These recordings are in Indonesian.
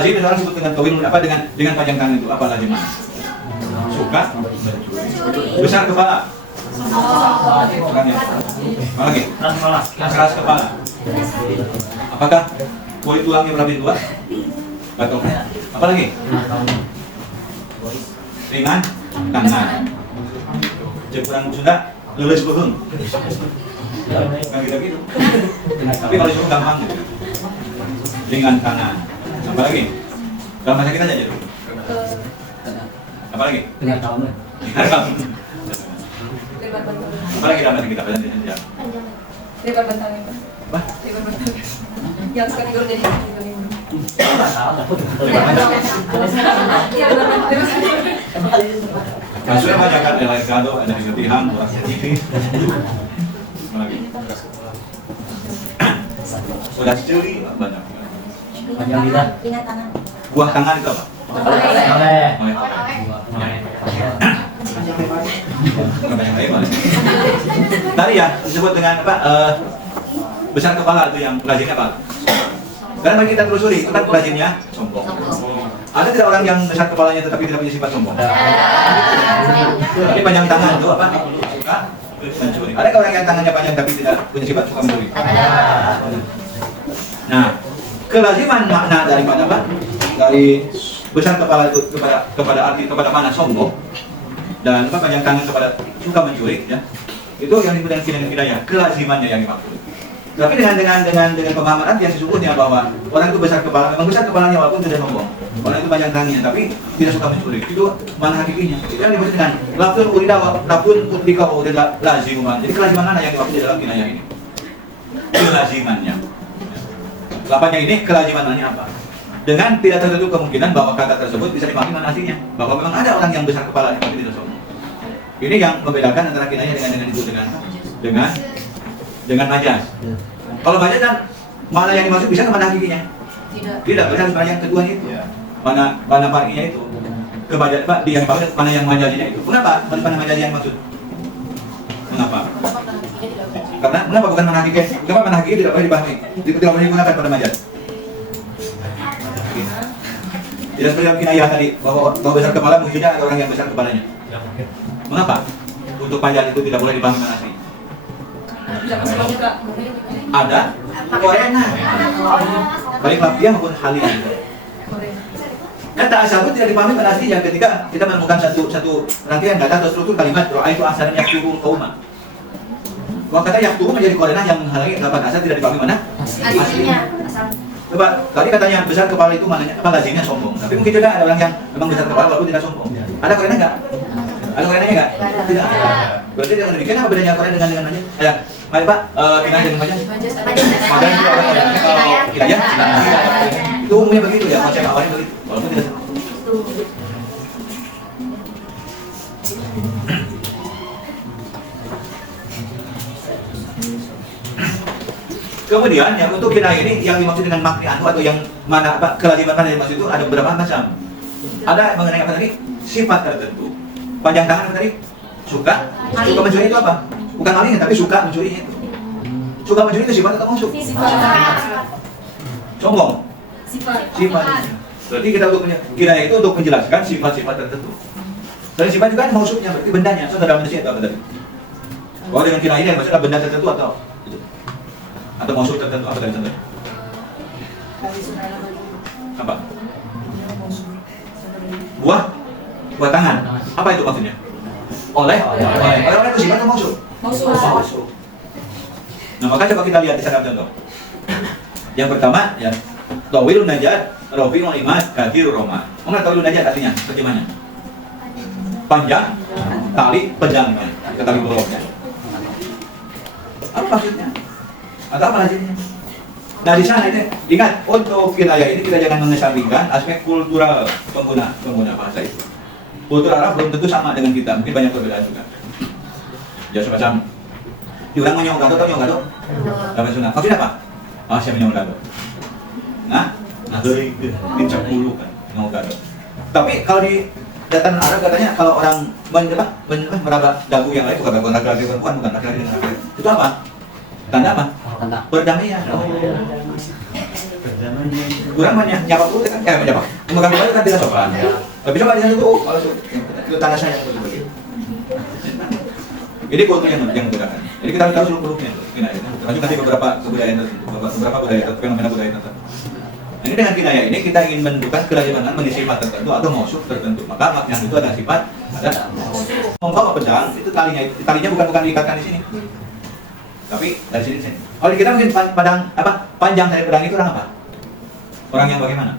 Lazim orang sebut dengan tawil apa dengan panjang tangan itu apa lazim? Suka besar kepala. Bukan ya? Apa lagi? Keras kepala. Apakah kulit tulangnya berapa dua? Batong. Apa lagi? Ringan tangan. Jepuran Sunda lulus behung. Kan gitu. Tapi kalau disuruh gampang gitu. Ringan tangan. Apa lagi? Dalam bahasa kita aja dulu. Apa lagi? Dengar tahun. Apa lagi dalam bahasa kita? Lebar bentang itu. Apa? Lebar bentang. Yang suka tidur jadi tidur ini. Iya, lebar bentang. Maksudnya banyak kan, ada kado, ada ketihan, orang TV. Apa lagi? Udah curi banyak. Panjang lidah. Ingat tangan. Buah tangan itu apa? Oleh. Banyak lebar. Tadi ya disebut dengan apa? Besar kepala itu yang lazimnya apa? Dan mari kita telusuri, itu kan lazimnya sombong. Ada tidak orang yang besar kepalanya tetapi tidak punya sifat sombong? Ini panjang tangan itu apa? Suka mencuri. Ada orang yang tangannya panjang tapi tidak punya sifat suka mencuri? Nah, kelaziman makna daripada apa? Dari besar kepala itu kepada mana sombong dan apa panjang tangan kepada suka mencuri ya. Itu yang disebut dengan hidayah, kelazimannya yang dimaksud. Tapi dengan pemahaman arti yang sesungguhnya bahwa orang itu besar kepala, memang besar kepalanya walaupun tidak sombong. Orang itu panjang tangannya tapi tidak suka mencuri. Itu mana hakikinya? Itu yang dimaksud dengan lafzul urida lafzul utika urida laziman. Jadi kelaziman mana yang dimaksud dalam hidayah ini? Kelazimannya. Lapanya ini kelazimannya apa? Dengan tidak tertentu kemungkinan bahwa kata tersebut bisa dipahami mana aslinya. Bahwa memang ada orang yang besar kepala tapi tidak sombong. Ini yang membedakan antara kinayah dengan majaz. Kalau majaz kan mana yang dimaksud bisa ke mana hakikinya? Tidak, bisa sebenarnya yang kedua itu. Mana farqinya itu? Kepada Pak dia yang dimaksud mana yang majaznya itu. Mengapa? Mana majaznya yang maksud? Mengapa? Karena mengapa bukan mana hakiki? Kenapa mana hakiki tidak boleh dipahami? Tidak boleh digunakan pada majaz. Tidak seperti yang kinayah tadi bahwa besar kepala mungkin ada orang yang besar kepalanya. Mengapa? Untuk majaz itu tidak boleh dipahami mana asli? Ada Korena baik lafiah maupun halian. Kata asal itu tidak dipahami pada aslinya ketika kita menemukan satu rangkaian kata atau struktur kalimat itu asalnya yaktubu qauma. Bahwa kata yaktubu menjadi Korena yang menghalangi lapan asal tidak dipahami mana aslinya. Coba tadi katanya besar kepala itu maknanya apa lazimnya sombong. Tapi mungkin juga ada orang yang memang besar kepala walaupun tidak sombong. Ada Korena enggak? Ada Korenanya enggak? Tidak ada. Berarti dengan demikian apa bedanya Koren dengan majaz? Ya. Mari Pak, kinayah dengan majaz. Majaz itu apa namanya? Kalau kinayah, itu umumnya begitu ya, konsep awalnya begitu. Walaupun tidak sama. Kemudian yang untuk kinayah ini yang dimaksud dengan makni anu atau yang mana apa kelaziman mana yang dimaksud itu ada beberapa macam. Ada mengenai apa tadi? Sifat tertentu. Panjang tangan apa tadi? Suka mencuri itu apa? Bukan malingnya tapi suka mencurinya itu. Suka mencuri itu sifat atau maksud? Sombong. Sifat. Berarti kita untuk kinayah itu untuk menjelaskan sifat-sifat tertentu. Dan sifat juga kan maksudnya berarti bendanya. Saudara manusia atau apa tadi? Bahwa dengan kinayah ini maksudnya benda tertentu atau maksud tertentu apa tadi contohnya? Apa? Buah tangan. Apa itu maksudnya? Oleh itu sifat atau maksud? Maksud. Nah, maka coba kita lihat di sana contoh. Yang pertama ya, tawilun najat, rafi'ul imad, kathirur roma. Mengenai tawilun najat artinya, terjemahnya. Panjang tali pedangnya, ke tali bolongnya. Apa maksudnya? Atau apa lazimnya? Nah di sana ini ingat untuk kinayah ini kita jangan mengesampingkan aspek kultural pengguna bahasa itu. Kultur Arab belum tentu sama dengan kita, mungkin banyak perbedaan juga. Ya semacam diorang menyong gado atau nyong gado? Dalam sunnah. Maksudnya apa? Saya menyong gado. Nah dari tincak bulu kan nyong gado. Tapi kalau di datan Arab katanya kalau orang meraba dagu yang lain bukan laki-laki perempuan, bukan laki-laki dengan laki-laki. Itu apa? Tanda apa? Perdamaian. Kurang banyak nyapa dulu kan, menyapa. Memegang dulu kan tidak sopan. Tapi coba di sana tuh, kalau itu tanda saya yang begitu. Ini kultur yang menggunakan. Jadi kita harus tahu seluruh kulturnya. Termasuk nanti beberapa kebudayaan tertentu, beberapa budaya tertentu, fenomena budaya tertentu. Nah, ini dengan kinaya ini kita ingin menentukan kelaziman menjadi sifat tertentu atau mausuf tertentu. Maka makna itu ada sifat, ada membawa pedang itu talinya bukan diikatkan di sini, tapi dari sini. Kalau kita mungkin pedang apa panjang dari pedang itu orang apa? Orang yang bagaimana?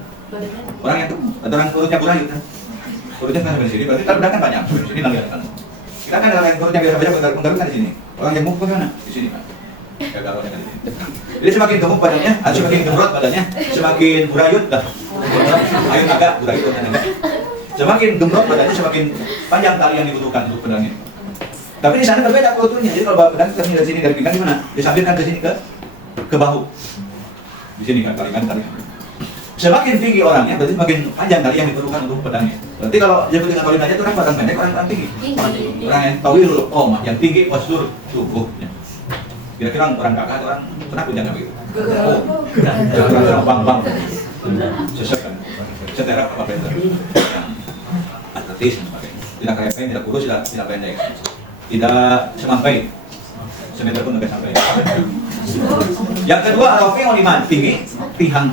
Orang yang atau orang urutnya burayut kan? Urutnya kan sampai sini, berarti kalau pedang kan banyak. Di sini kan. Kita kan orang yang urutnya biasa-biasa menggarukkan di sini. Orang yang gemuk bagaimana? Di sini kan. Gagal di sini. Jadi semakin gemuk badannya, semakin gemrot badannya, semakin burayut dah. Ayo agak burayut agak. Semakin gemrot badannya, semakin panjang tali yang dibutuhkan untuk pedangnya. Tapi di sana berbeda kulturnya. Jadi kalau pedang kita dari sini dari pinggang gimana? Disambirkan ke sini ke bahu. Di sini kan tali. Semakin tinggi orangnya, berarti semakin panjang tali yang diperlukan untuk pedangnya. Berarti kalau disebut dengan tawil aja itu orang badan pendek, orang tinggi. Orang yang tawil, yang tinggi postur tubuhnya. Kira-kira orang kakak atau orang pernah punya nggak begitu? Orang bang, sesuai kan? Setera apa pendek? Atletis dan sebagainya. Tidak krepeng, tidak kurus, tidak pendek, tidak semampai, semeter pun tidak sampai. Yang kedua, rofi'ul iman, tinggi, tiang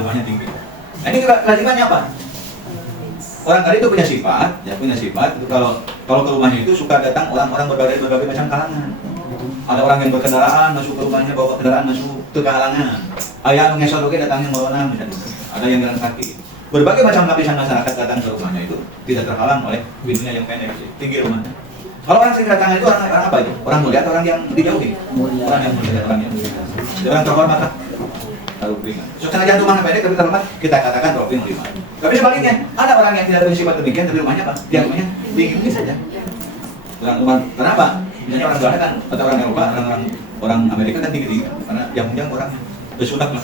rumahnya tinggi. Nah ini juga kelazimannya apa? Orang tadi itu punya sifat, itu kalau ke rumahnya itu suka datang orang-orang berbagai macam kalangan. Ada orang yang berkendaraan masuk ke rumahnya, bawa kendaraan masuk ke kalangan. Ayah ngesot oke datangnya bawa nama misalnya. Ada yang jalan kaki. Berbagai macam lapisan masyarakat datang ke rumahnya itu tidak terhalang oleh pintunya yang pendek, tinggi rumahnya. Kalau orang sering datang itu orang apa itu? Orang mulia atau orang yang dijauhi? Orang yang mulia, orang yang mulia. Orang terhormat lah. Lalu ringan. Sengaja rumahnya pendek tapi terhormat, kita katakan rofi'ul iman. Tapi sebaliknya, ada orang yang tidak punya sifat demikian tapi rumahnya apa? Dia rumahnya tinggi saja. Orang kenapa? Misalnya orang Belanda kan, atau orang Eropa, orang Amerika kan tinggi-tinggi karena yang orangnya bersudak lah.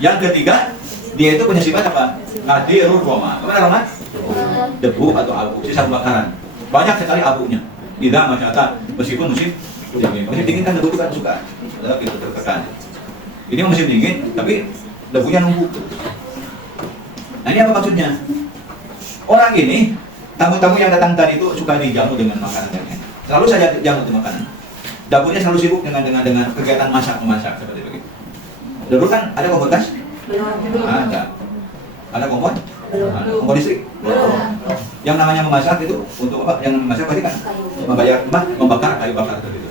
Yang ketiga, dia itu punya sifat apa? Nadirul Roma. Apa Roma? Debu atau abu, sisa kebakaran. Banyak sekali abunya. Tidak masyarakat, meskipun musim dingin kan debu itu kan suka, gitu tertekan. Ini musim dingin, tapi debunya numpuk. Nah ini apa maksudnya? Orang ini tamu-tamu yang datang tadi itu suka dijamu dengan makanannya. Selalu saja jamu dengan makanan. Dapurnya selalu sibuk dengan kegiatan memasak seperti begitu. Dulu kan ada kompor gas? Ada. Ada kompor? Kompor listrik? Yang namanya memasak itu untuk apa? Yang memasak pasti kan membakar kayu bakar gitu.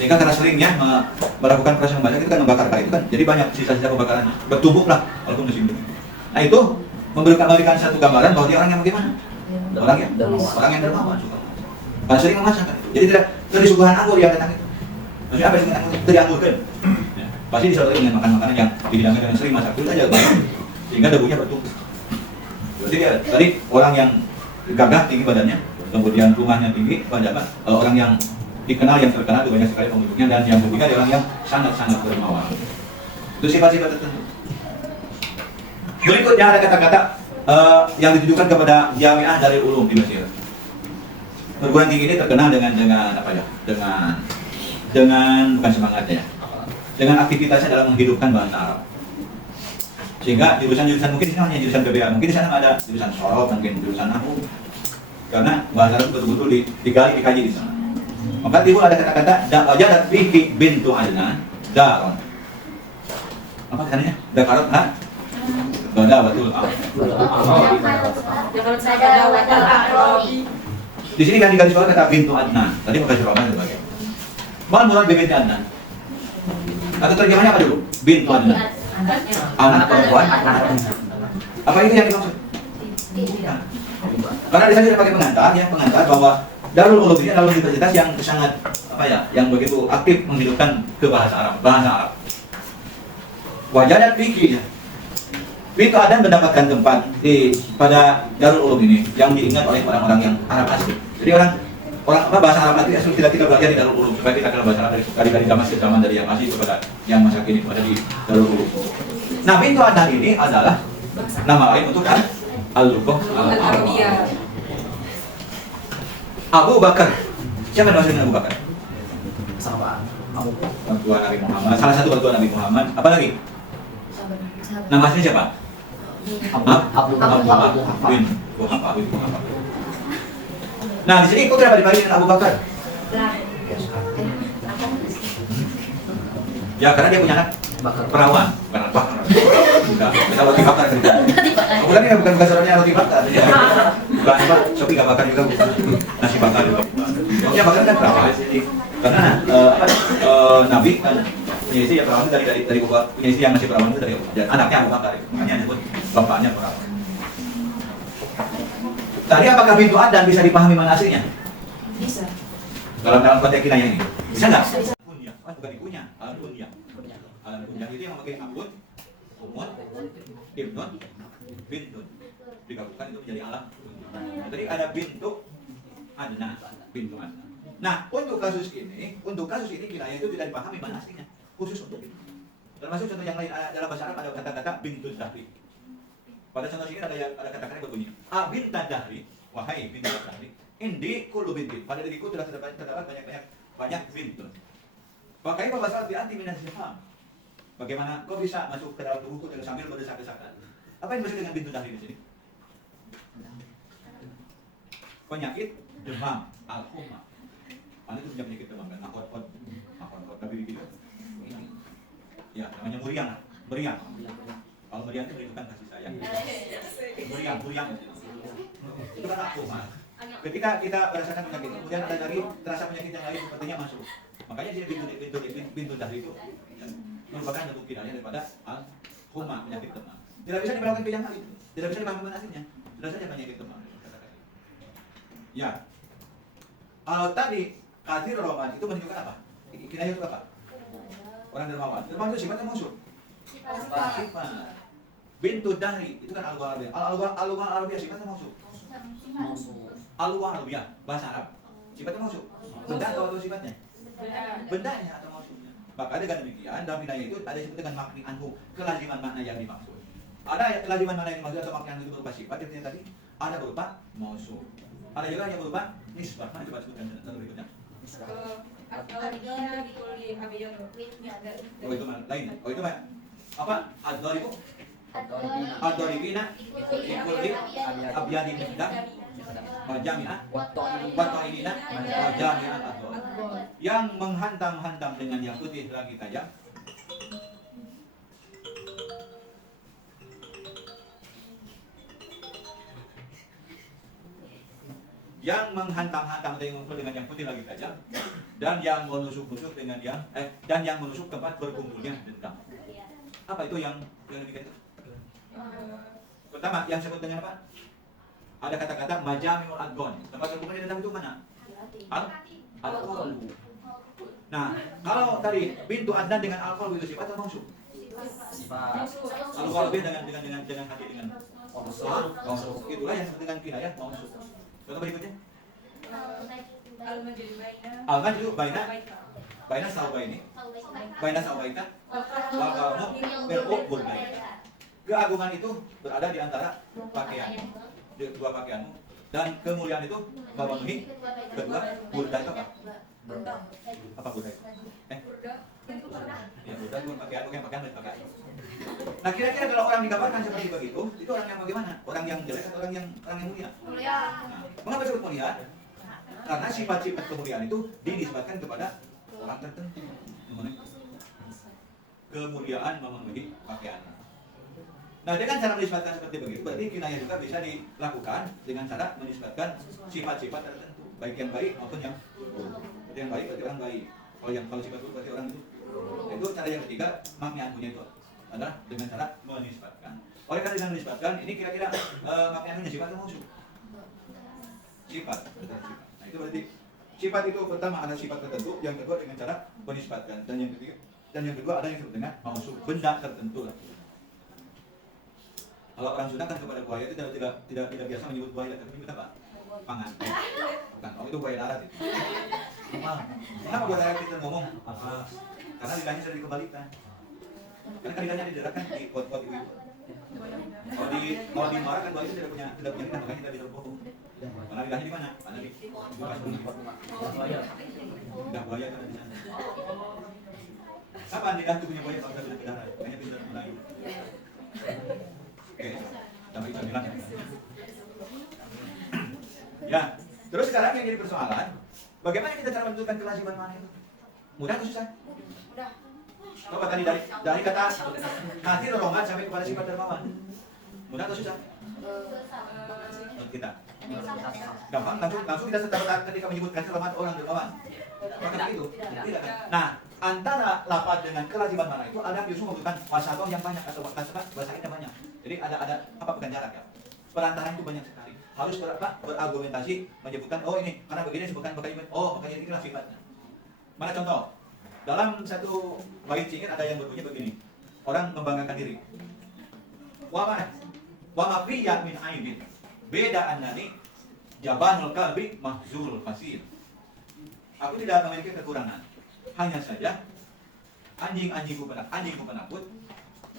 Sehingga karena seringnya melakukan proses memasak itu kan membakar kayu itu kan, jadi banyak sisa-sisa pembakarannya. Bertumpuk lah walaupun musim dingin. Nah itu memberikan satu gambaran bahwa dia orang yang bagaimana? Orang yang dermawan suka. Karena sering memasak kan. Jadi tidak terisuguhan anggur yang datang itu. Maksudnya apa sih anggur? Teranggur. Ya, pasti disertai dengan makanan yang dihidangkan dengan sering masak itu saja banyak. Sehingga debunya bertumpuk. Jadi dia tadi orang yang gagah tinggi badannya, kemudian rumahnya tinggi, orang yang dikenal yang terkenal itu banyak sekali penduduknya, dan yang ketiga dia orang yang sangat-sangat dermawan. Itu sifat-sifat tertentu. Berikutnya ada kata-kata yang ditujukan kepada Jami'ah Darul Ulum di Mesir. Perguruan tinggi ini terkenal dengan apa ya? Dengan bukan semangatnya, dengan aktivitasnya dalam menghidupkan bahasa Arab. Sehingga jurusan-jurusan mungkin di sana hanya jurusan PBA, mungkin di sana ada jurusan sorot, mungkin jurusan nahwu. Karena bahasa Arab betul-betul dikaji di sana. Maka timbul ada kata-kata wajadat fihi bintu Adnan daron. Apa katanya? Dakarot ha? Betul. Di sini kan digaris bawah kata bintu Adnan. Tadi pakai Roman sebagai. Mal murad bintu Adnan. Atau terjemahnya apa dulu? Bintu Adnan. Anak perempuan. Apa itu yang dimaksud? Karena di sana dia pakai pengantar bahwa Darul Ulum ini adalah universitas yang sangat yang begitu aktif menghidupkan ke bahasa Arab. Wajadat fikih. Bintu Adnan mendapatkan tempat pada Darul Ulum ini yang diingat oleh orang-orang yang Arab asli. Jadi orang bahasa Arab asli kita belajar di Darul Ulum supaya kita kenal bahasa Arab dari zaman ke zaman, dari yang asli kepada yang masa kini pada di Darul Ulum. Nah, Bintu Adnan ini adalah nama lain untuk Al-Lughah Al-Arabiyah. Abu Bakar. Siapa yang maksudnya Abu Bakar? Orang tua Nabi Muhammad. Salah satu orang tua Nabi Muhammad. Apa lagi? Nama aslinya siapa? Abu bin Quhafah. Nah, di sini kok kenapa dipanggil dengan Abu Bakar? Ya, karena dia punya anak perawan, bukan anak bakar. Bukan, kita roti bakar cerita. Bukan ini bukan saudaranya roti bakar. Bukan apa, Sopi nggak bakar juga bukan. Nasi bakar juga bukan. Pokoknya bakar kan perawan. Karena Nabi kan punya istri yang perawan itu dari punya istri yang masih perawan itu dari anaknya Abu Bakar. Makanya disebut bapaknya perawan. Tadi apakah bintu Adnan bisa dipahami mana aslinya? Bisa. Dalam konteks kinayah ini. Bisa nggak? Kunyah, bukan dikunyah, al-kunyah. Al-kunyah itu yang memakai abun, umun, ibnun, bintun. Digabungkan itu menjadi alam. Jadi ada bintu Adnan, bintu Adnan. Nah, untuk kasus ini kinayah itu tidak dipahami mana aslinya. Khusus untuk ini. Termasuk contoh yang lain dalam bahasa Arab ada kata-kata bintu dahri. Pada contoh sini ada kata-kata yang berbunyi bintan dahri, wahai bintan dahri, indi kullu bintin. Pada diriku telah terdapat banyak bintun. Pakai bahasa anti minas siham. Bagaimana kau bisa masuk ke dalam tubuhku sambil berdesak-desakan? Apa yang maksud dengan bintun dahri di sini? Penyakit demam, al-humma. Anda itu punya penyakit demam kan? Nakot, tapi begitu. Ini, ya namanya meriang. Kalau meriang itu menunjukkan kasih sayang. Meriang. Itu kan al-humma. Ketika kita merasakan penyakit, kemudian ada lagi terasa penyakit yang lain sepertinya masuk. Makanya sini bintu dahri itu merupakan bentuk kinayah daripada al-humma, penyakit demam. Tidak bisa dilakukan pilihan hal itu. Tidak bisa dipahami aslinya. Sudah saja penyakit demam. Ya. Tadi kathir roman itu menunjukkan apa? Kinayah itu apa? Orang dermawan. Dermawan itu sifatnya musuh. Sifat. Bintu dahri itu kan al-lughah Arabiyah. Al-lughah Arabiyah sifatnya musuh. Al-lughah Arabiyah bahasa Arab. Sifatnya musuh. Benda atau sifatnya? Bendanya atau maksudnya. Maka dengan demikian dalam kinayah itu ada disebut dengan makni anhu, kelaziman makna yang dimaksud. Ada kelaziman makna yang dimaksud atau makna yang itu berupa sifat yang tadi ada berupa mausul. Ada juga yang berupa nisbah. Mana coba sebutkan satu berikutnya. Oh itu mana? Lain. Oh itu mana? Apa? Ad-dharibu. Ad-dharibina ikulli abyani mihdam majami'ah watta'inina majami'ah ad-dhar. Yang menghantam-hantam dengan yang putih lagi tajam. Yang menghantam-hantam dengan yang putih lagi tajam, dan yang menusuk-nusuk dengan dan yang menusuk tempat berkumpulnya dendam. Apa itu yang demikian itu? Pertama, yang disebut dengan apa? Ada kata-kata majami'ul adgon. Tempat berkumpulnya dendam itu mana? Al-qalbu. Nah, kalau tadi bintu Adnan dengan al-qalbu itu sifat atau mausuf? Sifat. Al-qalbu dengan hati dengan mausuf. Itulah yang disebut dengan kinayah mausuf. Contoh berikutnya. Al-majdu baina saubaini. Baina saubaika wa kamu bil baina. Keagungan itu berada di antara pakaian, dua pakaianmu, dan kemuliaan itu memenuhi kedua burda itu apa? Apa burda itu? Ya burda itu pakaian dari pakaian. Nah kira-kira kalau orang digambarkan seperti begitu, itu orang yang bagaimana? Orang yang jelek atau orang yang mulia? Nah, mengapa disebut mulia? Karena sifat-sifat kemuliaan itu dinisbatkan kepada orang tertentu. Kemuliaan memenuhi pakaian. Nah dengan cara menisbatkan seperti begitu, berarti kinayah juga bisa dilakukan dengan cara menisbatkan sifat-sifat tertentu, baik yang baik maupun yang buruk. Berarti yang baik berarti orang baik. Kalau sifat buruk berarti orang itu. Itu cara yang ketiga, makna anunya itu adalah dengan cara menisbatkan. Oleh karena dengan menisbatkan, ini kira-kira makna anunya sifat atau mausuf? Sifat. Nah itu berarti sifat itu pertama ada sifat tertentu, yang kedua dengan cara menisbatkan, dan yang kedua ada yang disebut dengan mausuf, benda tertentu lah. Kalau orang Sunda kan kepada buaya itu tidak biasa menyebut buaya, tapi menyebut apa? Pangan. Bukan, oh itu buaya darat itu. Kenapa buaya darat kita ngomong? Karena lidahnya sudah dikembalikan. Karena kan lidahnya digerakkan di pot-pot ibu. Kalau di Mara kan buaya itu tidak punya lidah, makanya tidak bisa berbohong. Karena lidahnya di mana? Ada di pas lidah buaya kan di sana. Kapan lidah itu punya buaya kalau sudah berdarah? Makanya pintar mulai. Oke, sampai itu bilang ya. Ya, terus sekarang yang jadi persoalan, bagaimana kita cara menentukan kelaziman mana itu? Mudah atau susah? Udah. Coba tadi dari kata hati rolongan sampai kepada sifat dermawan. Mudah atau susah? Menurut kita. Gampang, langsung kita setelah ketika menyebutkan selamat orang dermawan. Maka itu, tidak kan? Nah, antara lafaz dengan kelaziman mana itu ada justru membutuhkan wasatoh yang banyak atau bahasa kita banyak. Jadi ada apa bukan jarak ya? Perantaraan itu banyak sekali. Harus berargumentasi menyebutkan oh ini karena begini disebutkan makanya inilah sifatnya. Mana contoh? Dalam satu bait syair ada yang berbunyi begini. Orang membanggakan diri. Wa ma fiyya min aibin. Beda annani jabanul qalbi mahzul fasir. Aku tidak memiliki kekurangan. Hanya saja anjingku penakut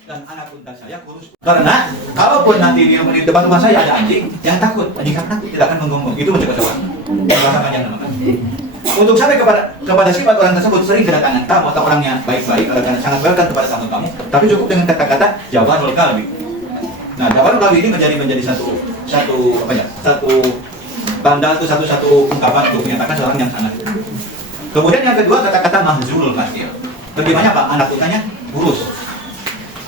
dan anak unta saya kurus. Karena kalaupun nanti di depan rumah saya ada anjing yang takut, anjing takut tidak akan menggonggong. Itu mencoba-coba. Bahasa panjang namanya. Untuk sampai kepada sifat orang tersebut sering kedatangan tamu atau orangnya baik-baik, sangat welcome kepada tamu-tamu, tapi cukup dengan kata-kata jabanul qalbi. Nah, jabanul qalbi ini menjadi satu tanda atau satu ungkapan untuk menyatakan seorang yang sangat. Kemudian yang kedua kata-kata mahzul fasir. Terjemahnya apa? Anak untanya kurus.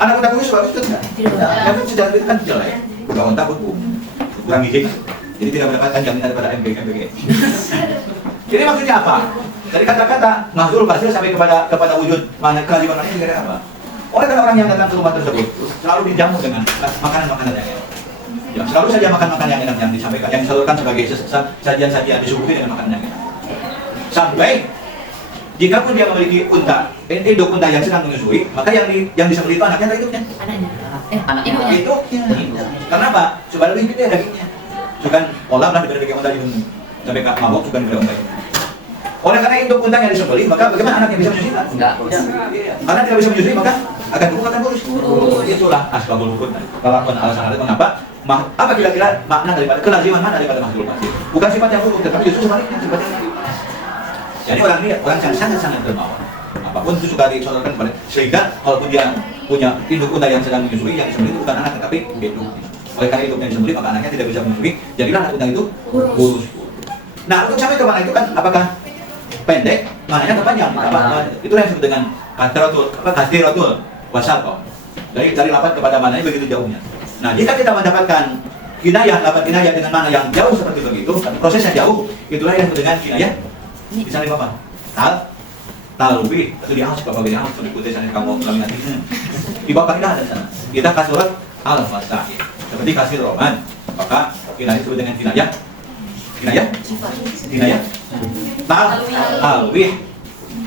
Anak unta kurus bagus itu tidak? Ya kan sudah kan jelek. Kalau unta kurang gizi, jadi tidak mendapatkan jaminan daripada MBG. Jadi maksudnya apa? Dari kata-kata mahzul fasir sampai kepada wujud mana kelaziman mana ini apa? Oleh karena orang yang datang ke rumah tersebut selalu dijamu dengan makanan-makanan yang enak. Ya, selalu saja makan yang enak yang disampaikan, yang disalurkan sebagai sajian-sajian disuguhi dengan makanan yang enak. Sampai jika pun dia memiliki induk unta yang sedang menyusui, maka yang disembelih itu anaknya atau induknya? Anaknya. Induknya. Karena apa? Supaya lebih gede dagingnya. Bukan olah lah daripada daging unta dibunuh. Sampai kak mabok bukan daripada unta. Oleh karena induk untanya disembelih, maka bagaimana anaknya bisa menyusui? Enggak. Karena tidak bisa menyusui, maka akan kurus. Itulah asbabul wujud. Kalaupun alasan ada mengapa? Apa kira-kira makna daripada kelaziman mana daripada mahzul fasir? Bukan sifat yang buruk, tetapi justru sebaliknya sifatnya baik. Jadi orang yang sangat dermawan. Apapun itu suka disodorkan kepada, sehingga kalaupun dia punya induk unta yang sedang menyusui, yang disembelih itu bukan anak tetapi induk. Oleh karena induknya disembelih, maka anaknya tidak bisa menyusui. Jadilah anak unta itu kurus. Nah, untuk sampai ke mana itu kan apakah pendek, mananya terpanjang? Itulah yang disebut dengan kasiratul wasatoh. Dari lapan kepada mananya begitu jauhnya. Nah, jika kita mendapatkan lapan kinayah dengan mana yang jauh seperti begitu, prosesnya jauh, itulah yang disebut dengan kinayah. Bisa lima apa? Talwi itu di house bapak gini house ikuti sana kamu ulangi nanti. Di bawah kaidah ada sana. Kita kasurat al-masahih. Seperti kasih roman, maka kinayah disebut dengan kinayah. Talwi.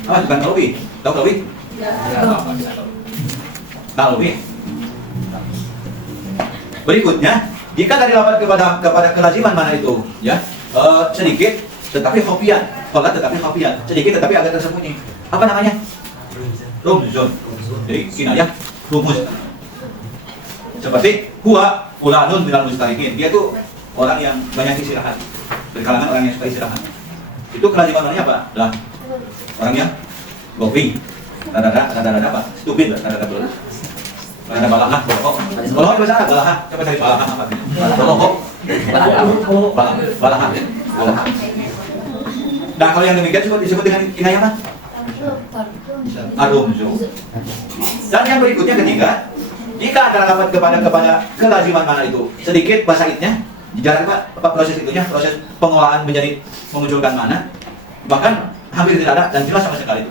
Bukan talwi. Tahu talwi? Talwi. Berikutnya, jika dari lapan kepada kelaziman mana itu, ya sedikit tetapi khafiyat, tetapi khafiyat, sedikit tetapi agak tersembunyi. Apa namanya? Rumzun. Jadi kinayah rumus. Seperti huwa fulanun minal mustarikin. Dia tuh orang yang banyak istirahat. Dari kalangan orang yang suka istirahat. Itu kelaziman namanya apa? Lah. Orang yang gopi. Rada apa? Stupid, rada belum. Rada balahah, bolok. Bolok itu bahasa Arab, balahah. Coba cari balahah apa? Bolok. Balahah. Nah, kalau yang demikian disebut dengan kinayah apa? Arumzu. Dan yang berikutnya ketiga, jika antara lapan kepada kelaziman mana itu sedikit basaidnya, jalan apa proses itunya, proses pengolahan menjadi mengunculkan mana, bahkan hampir tidak ada dan jelas sama sekali itu.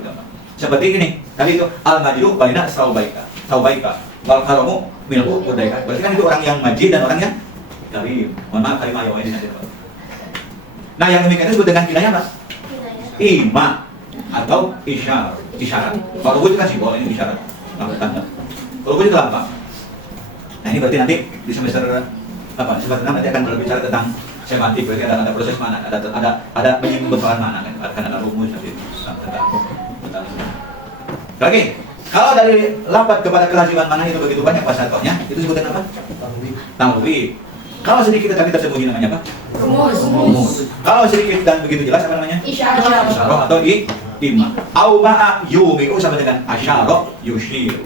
Seperti ini, tadi itu al-majidu baina saubaika, wal haramu milku burdaika. Berarti kan itu orang yang majid dan orang yang karim. Mohon maaf kalimah ya ini. Nah, yang demikian itu disebut dengan kinayah apa? Ima atau isyarat. Kalau wujud kan simbol, ini isyarat. Tanda. Kalau wujud itu lambang. Nah, ini berarti nanti di semester semester 6 nanti akan berbicara tentang semantik. Berarti ada proses mana, ada menyinggung persoalan mana kan? Akan ada rumus nanti tentang. Lagi, kalau dari lapat kepada kelaziman mana itu begitu banyak wasatohnya, itu disebut dengan apa? Talwi. Kalau sedikit tetapi tersembunyi namanya apa? Rumus. Kalau sedikit dan begitu jelas apa namanya? Isyarah atau imma. Au ma'a yumi'u sama dengan asyara yushiru.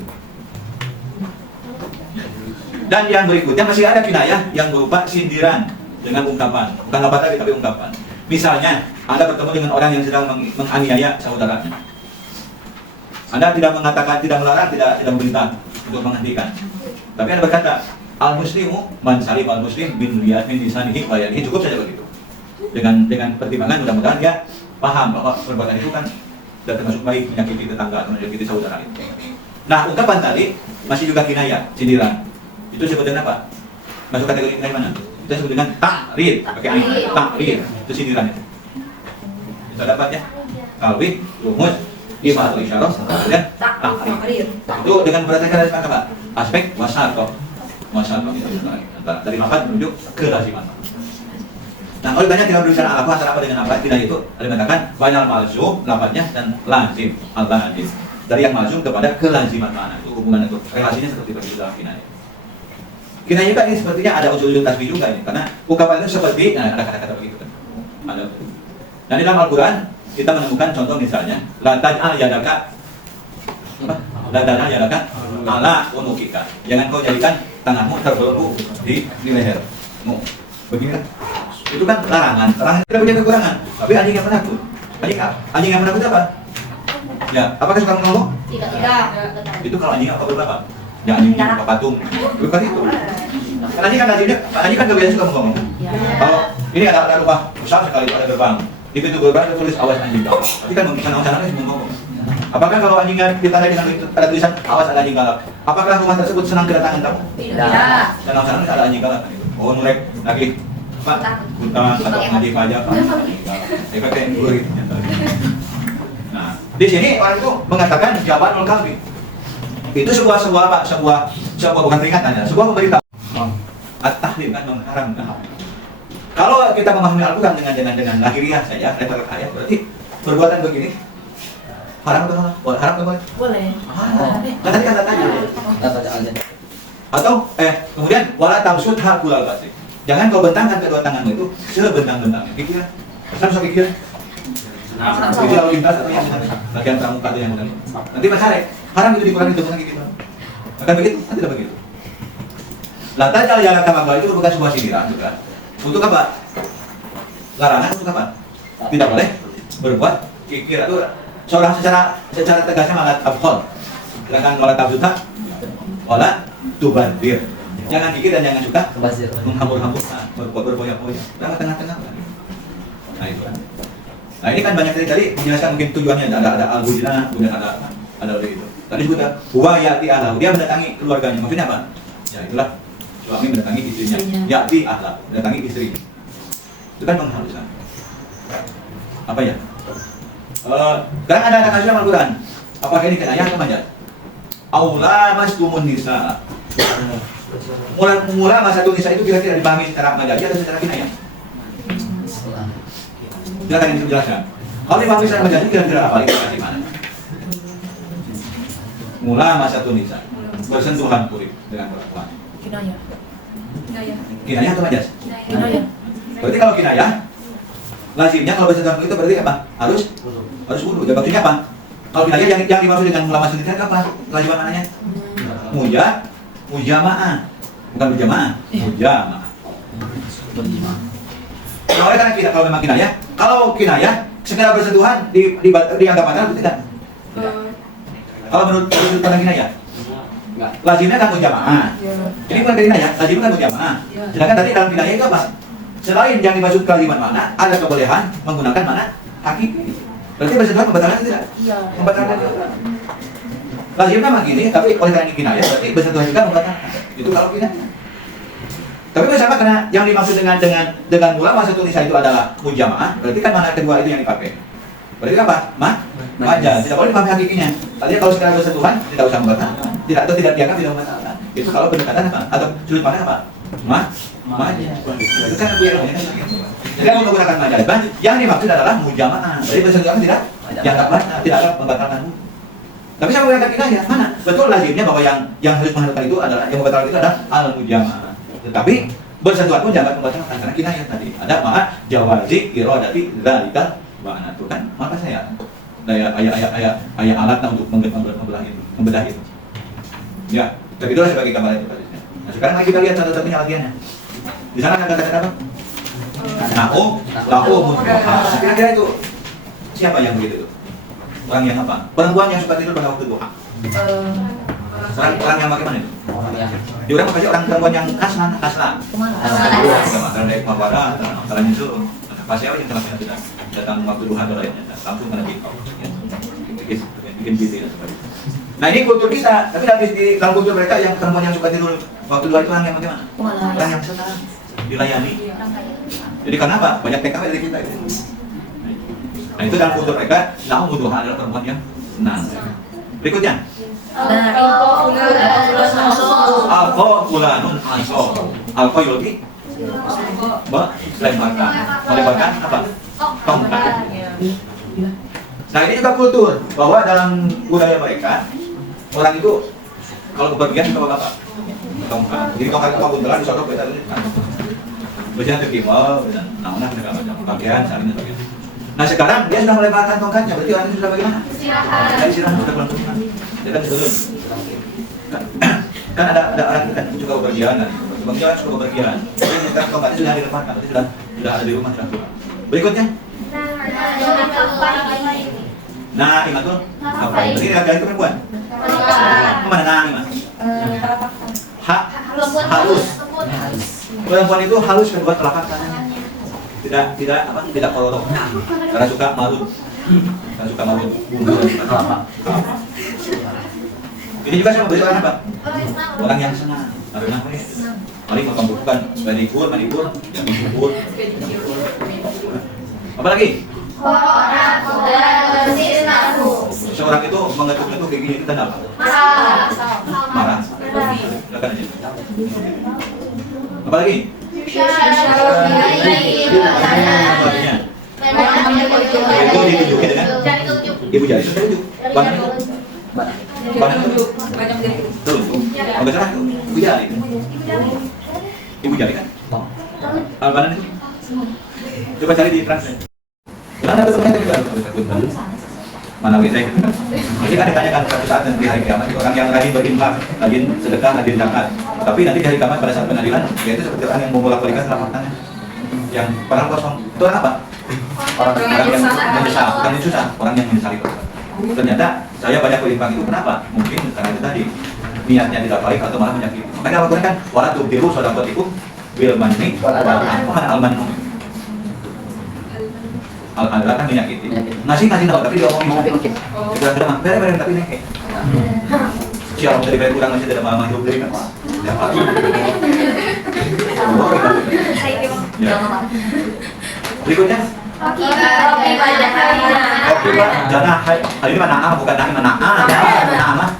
Dan yang berikutnya masih ada kinayah yang berupa sindiran dengan ungkapan. Bukan apa tadi tapi ungkapan. Misalnya, Anda bertemu dengan orang yang sedang menganiaya saudaranya. Anda tidak mengatakan, tidak melarang, tidak memerintah untuk menghentikan. Tapi Anda berkata, al-muslimu man salim al-muslim min lisanihi wa yadihi. Cukup saja begitu. Dengan pertimbangan mudah-mudahan dia paham bahwa perbuatan itu kan tidak termasuk baik menyakiti tetangga atau menyakiti saudara itu. Nah, ungkapan tadi masih juga kinayah, sindiran. Itu disebut dengan apa? Masuk kategori kinayah mana? Itu disebut dengan ta'rid, pakai ain. Ta'rid, itu sindiran itu. Bisa dapat ya? Kalbi, rumus, ifatul isyarah, kemudian ta'rid. Itu dengan memperhatikan dari apa? Aspek wasatoh. Wasatoh itu dari lafaz menuju ke laziman. Nah, oleh banyak tidak berbicara apa antara apa dengan apa, tidak itu ada mengatakan banal malzum, lafaznya dan lazim, al-lazim. Dari yang malzum kepada kelaziman mana itu hubungan itu relasinya seperti begitu dalam kinayah. Kinayah juga ini sepertinya ada unsur-unsur tasbih juga ini, karena ungkapan itu seperti ada kata-kata begitu kan. Ada. Dan di dalam Al-Quran kita menemukan contoh misalnya la taj'al yadaka apa? La taj'al yadaka ala unukika. Jangan kau jadikan tanganmu terbelenggu di lehermu. Begini kan? Itu kan larangan. Larangan tidak punya kekurangan. Tapi anjing yang penakut. Anjing yang penakut apa? Ya, apakah suka mengeluh? Tidak. Itu kalau anjing apa berapa? Ya anjing apa patung? Bukan itu. Kan anjing kan anjing kan kebiasaan suka mengeluh. Kalau ini ada rumah besar sekali ada gerbang. Di pintu gerbang ada tulis awas anjing galak. Tapi kan sana sih mengeluh. Apakah kalau anjingnya ditandai dengan itu ada tulisan awas ada anjing galak? Apakah rumah tersebut senang kedatangan kamu? Tidak. Dan sana ada anjing galak kan itu. Oh nurek lagi Pak, hutang atau ngaji pajak Pak. Ya pakai guru gitu. Nah, di sini orang itu mengatakan jawabanul kalbi. Itu sebuah bukan peringatan ya, sebuah pemberitahuan. At-tahrim kan mengharamkan. Kalau kita memahami Al-Quran dengan lahiriah saja, level ayat berarti perbuatan begini haram atau halal? Haram atau boleh? Boleh. Kan tadi kata tanya. Atau kemudian wala tamsud hakulal basri. Jangan kau bentangkan kedua tanganmu itu sebentang-bentangnya. Pikiran. Kan bisa pikiran. Itu lalu lintas atau yang bagian pramuka itu yang benar. Nanti masalah haram itu dikurangi dengan gitu. Akan begitu? Kan tidak begitu. Lantas kalau jalan kamar itu merupakan sebuah sindiran juga. Untuk apa? Larangan untuk apa? Tidak boleh berbuat kikir itu seorang secara tegasnya malah abkhol. Sedangkan malah tabzuta wala tubadir. Jangan kikir dan jangan suka menghambur-hambur, berpoyak-poyak. Jangan tengah-tengah. Nah itu kan. Nah ini kan banyak tadi menjelaskan mungkin tujuannya ada al-bujna, kemudian ada begitu. Tadi sebutnya huwa ya'ti ahlahu, dia mendatangi keluarganya. Maksudnya apa? Ya itulah suami mendatangi istrinya. Ya'ti ahlahu, mendatangi istri. Itu kan penghalusan. Apa ya? Sekarang ada kasus dalam Al-Quran. Apakah ini kinayah atau majaz? Aula mastumun nisa. Mula masa nisa itu kira-kira dipahami secara majaz atau secara kinayah? Silakan ini dijelaskan. Kalau dipahami secara majaz kira-kira apa? Ini mana? Mula masa nisa. Bersentuhan kulit dengan perempuan. Kinayah. Kinayah atau majaz? Kinayah. Berarti kalau kinayah, lazimnya kalau bersentuhan kulit itu berarti apa? Harus wudu. Ya maksudnya apa? Kalau kinayah yang dimaksud dengan mula masa nisa apa? Laziman mananya? Mujama'ah. Bukan berjamaah. Mujama'ah. Nah, oleh karena kita kalau memang kinayah, kalau kinayah segala bersentuhan dianggap batal atau tidak? Kalau menurut sudut pandang kinayah, lazimnya kan mujama'ah. Ini bukan kinayah, lazimnya kan mujama'ah. Sedangkan tadi dalam kinayah itu apa? Selain yang dimaksud kelaziman mana, ada kebolehan menggunakan mana hakiki. Berarti bersentuhan membatalkan tidak? Membatalkan juga. Lazimnya memang gini, tapi oleh karena ini kinayah, berarti bersentuhan juga membatalkan. Itu kalau kinayah. Tapi bersama karena yang dimaksud dengan mula masa nisa itu adalah mujama'ah, berarti kan mana kedua itu yang dipakai. Berarti apa? Majaz. Tidak boleh dipahami hakikinya. Artinya kalau sekarang bersentuhan tidak usah membatalkan. Tidak dianggap tidak membatalkan. Itu kalau pendekatan apa? Atau sudut pandang apa? Majaz. Itu kan aku yang jadi menggunakan majaz. Yang dimaksud adalah mujama'ah. Jadi bersentuhan tidak dianggap batal, tidak akan membatalkan. Tapi saya menggunakan kinayah mana? Betul lazimnya bahwa yang harus menghalalkan itu adalah yang membatalkan itu adalah al-mujama'ah. Tetapi bersentuhan pun jangan membatalkan karena kinayah tadi ada ma'a jawazi iradati dzalika wa anatu kan maka saya daya alat untuk membedah itu. Ya, begitulah sebagai gambaran itu. Nah, sekarang mari kita lihat satu-satunya latihannya. Di sana ada kata apa? Na'o, mudroha. Kira-kira itu siapa yang begitu tuh? Orang yang apa? Perempuan yang suka tidur pada waktu duha. Orang yang bagaimana itu? Di orang makanya orang perempuan yang kaslan. Karena dari Mawara, kalau itu pasti apa yang terlalu tidak datang waktu duha atau lainnya, langsung kena jikau. Bikin gitu ya. Nah ini kultur kita, tapi di dalam kultur mereka yang perempuan yang suka tidur waktu duha itu orang yang bagaimana? Orang yang senang dilayani. Jadi karena apa? Banyak TKW dari kita gitu. Nah itu dalam kultur mereka, namun duha adalah perempuan yang senang. Berikutnya. Alko fulanun anso. Alko yulki melebarkan apa? Tongkat. Nah ini juga kultur bahwa dalam budaya mereka orang itu kalau bepergian bawa apa? Tongkat. Jadi tongkat itu buntelan disodok beda ini. Biasanya terkimal, namanya segala macam pakaian, saling dan sebagainya. Nah sekarang dia sudah melebarkan tongkatnya, berarti orang itu sudah bagaimana? Istirahat, sudah pulang ke rumah. Dia kan turun. Kan ada orang kan juga bepergian kan. Bepergian suka bepergian. Jadi sekarang tongkatnya sudah dileparkan, berarti sudah ada di rumah, sudah pulang. Berikutnya. Nah, imatul apa? Berarti laki-laki itu perempuan. Kemana nah imah? Halus. Perempuan itu halus kedua telapak tangannya. Tidak kolorok. Karena suka malu. Ini juga saya memberi orang apa? Orang yang senang. Karena apa ya? Mari bukan manipur, yang menghibur. Apa lagi? Seorang itu mengetuk-ngetuk kayak gini itu tanda apa? Marah. Silakan aja. Apa lagi? Itu ditunjukin dengan ibu jari itu tunjuk. Bahan itu. Tuh. Enggak salah tuh. Ibu jari. Ibu jari kan? Bahan itu. Coba cari di translate. Mana ada temannya juga? Mana kita? Jadi kan ditanyakan suatu saat nanti hari kiamat orang yang rajin berinfak, rajin sedekah, rajin zakat. Tapi nanti di hari kiamat pada saat pengadilan, yaitu seperti orang yang membolak-balikan telapak tangan, yang padahal kosong. Itu orang apa? Orang yang menyesal, bukan yang susah, orang yang menyesal itu. Ternyata saya banyak berinfak itu kenapa? Mungkin karena itu tadi niatnya tidak baik atau malah menyakiti. Makanya Allah kan wala tubtiru shadaqatikum bil manni wal almanu. Al-adalah kan menyakiti. Ngasih tahu tapi dia ngomongin. Sudah mah, bere tapi neke. Siapa dari bere kurang masih tidak mau hidup dari kan? Ya. Berikutnya. Oke, jangan ini mana bukan nang mana mana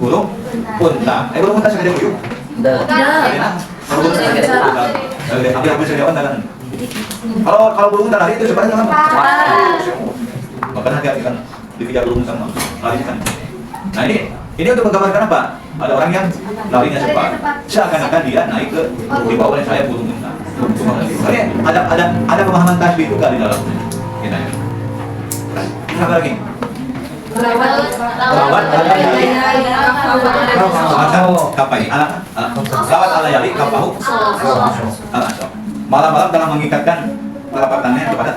burung punta. Burung punta segede uyuk. Kalau burung punta lari itu sebenarnya apa? Bahkan hati-hati kan dikejar burung sama lari kan. Nah ini untuk menggambarkan apa? Ada orang yang larinya cepat, seakan-akan dia naik ke di bawah oleh saya burung punta. Oke, ada pemahaman tasbih juga di dalamnya. Kita ya. Apa lagi? Lawat kapai lawat ala yali kapahu malam-malam dalam mengikatkan telapak tangannya kepada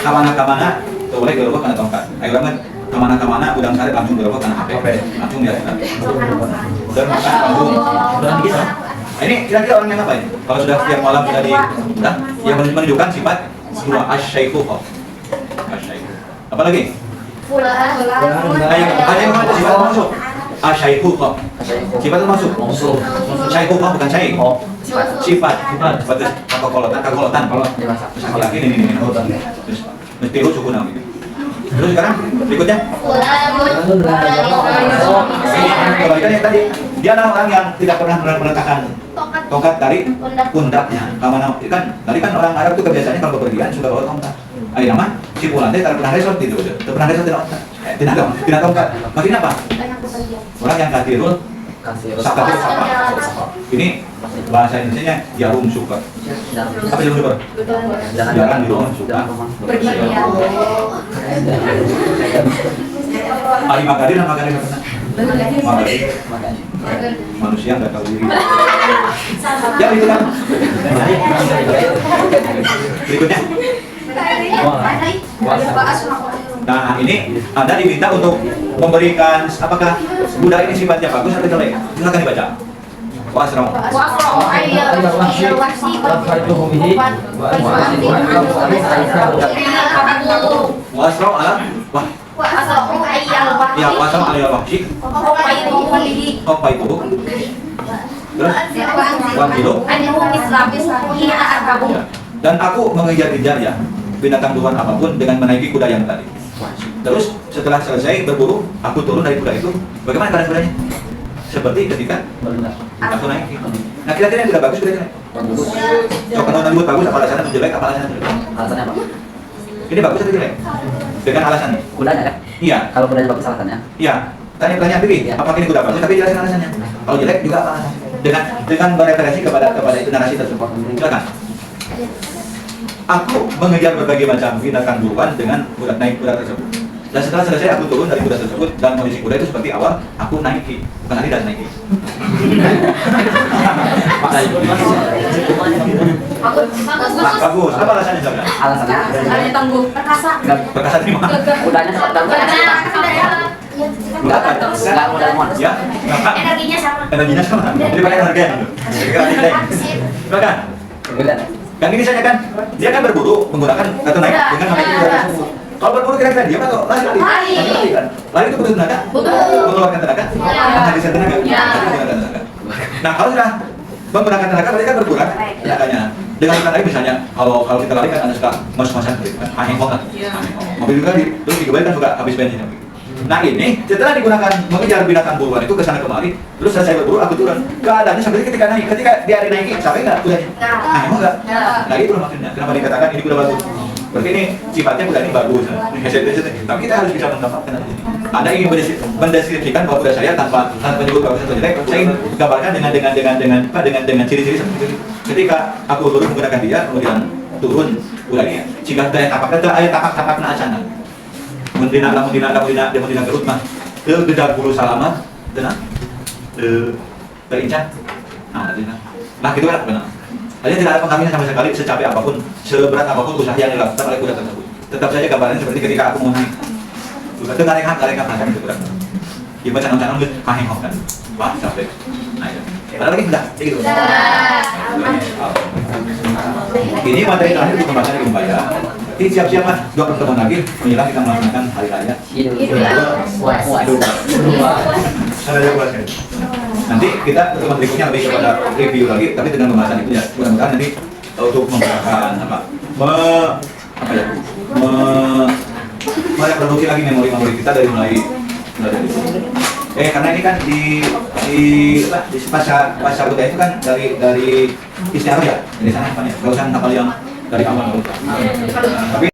kamana-kamana boleh gerobak karena tongkat. Ayo banget kamana-kamana udang sari langsung gerobak karena HP langsung ya dan makan langsung ini kira-kira orang yang apa ini? Kalau sudah setiap malam sudah yang menunjukkan sifat dua asyaihu apa lagi? Yang mana sifat masuk? Asyaihu sifat itu masuk. Syaihu bukan syai. Sifat seperti kagolotan. Lagi ini. Terus mesti lu suku nama gitu. Terus sekarang berikutnya. Kebalikan yang tadi dia adalah orang yang tidak pernah meletakkan tongkat dari pundaknya. Kan tadi kan orang Arab itu kebiasaannya kalau bepergian sudah bawa tongkat. Ayo nama si Pulan tidak pernah resort itu, tidak pernah resort tidak tongkat. Maksudnya apa? Orang yang kadirul Sakatir sapa. Ini bahasa Indonesianya jarum super. Apa jarum super? Jalan di rumah suka. Ali Magadir nama Magadir apa? Magadir. Manusia nggak tahu diri. Ya itu kan. Berikutnya. Nah ini Anda diminta untuk memberikan apakah budak ini sifatnya bagus atau jelek? Silakan dibaca. Wasrong. Wasrong ala wah. Ya wasrong ala wahsi. Apa itu? Terus wahilo. Dan aku mengejar-kejar ya binatang buruan apapun dengan menaiki kuda yang tadi. Terus setelah selesai berburu, aku turun dari kuda itu. Bagaimana keadaan kudanya? Seperti ketika aku naik. Nah kira-kira yang kuda bagus kuda jelek? Bagus. So kalau Anda bagus, apa alasannya itu jelek? Apa alasannya jelek? Alasannya apa? Ini bagus atau jelek? Dengan alasannya? Kudanya kan? Iya. Kalau kudanya bagus alasannya? Iya. Tanya Bibi, apakah ini kuda bagus? Tapi jelasin alasannya. Kalau jelek juga apa alasannya? Dengan bereferensi kepada itu narasi tersebut. Silakan. Aku mengejar berbagai macam binatang buruan dengan kuda naik kuda tersebut. Dan setelah selesai aku turun dari kuda tersebut dan kondisi kuda itu seperti awal aku naiki, bukan Adidas naiki. Bagus. Apa alasannya Zabda? Alasannya tangguh, perkasa. Perkasa terima. kudanya seperti nggak modal mon. Ya, Energinya sama. energinya sama. Jadi pakai harga gitu. Silakan. Yang ini saya kan, dia kan berburu menggunakan atau naik dengan menaiki kuda tersebut. Kalau berburu kira-kira dia atau lari? Lari kan? Lari itu butuh tenaga? Mengeluarkan tenaga? Menghabiskan tenaga? Menggunakan tenaga. Nah kalau sudah menggunakan tenaga berarti kan berkurang tenaganya. Dengan kata lain misalnya, kalau kita lari kan Anda suka mas-masan gitu kan, hengkong kan? Mobil juga terus digobain kan juga habis bensin. Nah ini setelah digunakan mengejar binatang buruan itu kesana kemari, terus selesai berburu aku turun. Keadaannya seperti ketika dia naiki capek nggak kudanya? Nah emang nggak? Nah itu loh maksudnya. Kenapa dikatakan ini kuda bagus? Berarti ini sifatnya kuda ini bagus. Tapi kita harus bisa mendapatkan ini. Anda ingin mendeskripsikan bahwa kuda saya tanpa menyebut bagus atau jelek, saya ingin gambarkan dengan ciri-ciri seperti itu. Ketika aku turun menggunakan dia, kemudian turun kudanya. Jika daya tapak na acana. Mundina kerut mah gedang bulu salamat tenang terincat nah gitu kan benar. Artinya tidak ada pengaruhnya sama sekali secapek apapun, seberat apapun usaha yang dilakukan oleh kuda tersebut. Tetap saja gambarannya seperti ketika aku mau naik itu garekan macam itu berat ya baca nonton kahengok kan wah capek nah itu ada lagi sudah gitu. Ini materi terakhir untuk pembahasan yang membayar. Jadi siap-siap lah, 2 pertemuan lagi menjelang kita melaksanakan hari raya. Nanti kita pertemuan berikutnya lebih kepada review lagi, tapi dengan pembahasan itu ya. Mudah-mudahan nanti untuk memperagakan mereproduksi lagi memori-memori kita dari mulai dari karena ini kan di pasca Buddha itu kan dari istiaroh ya, dari sana apa ya, gak usah hafal yang dari awal. Tapi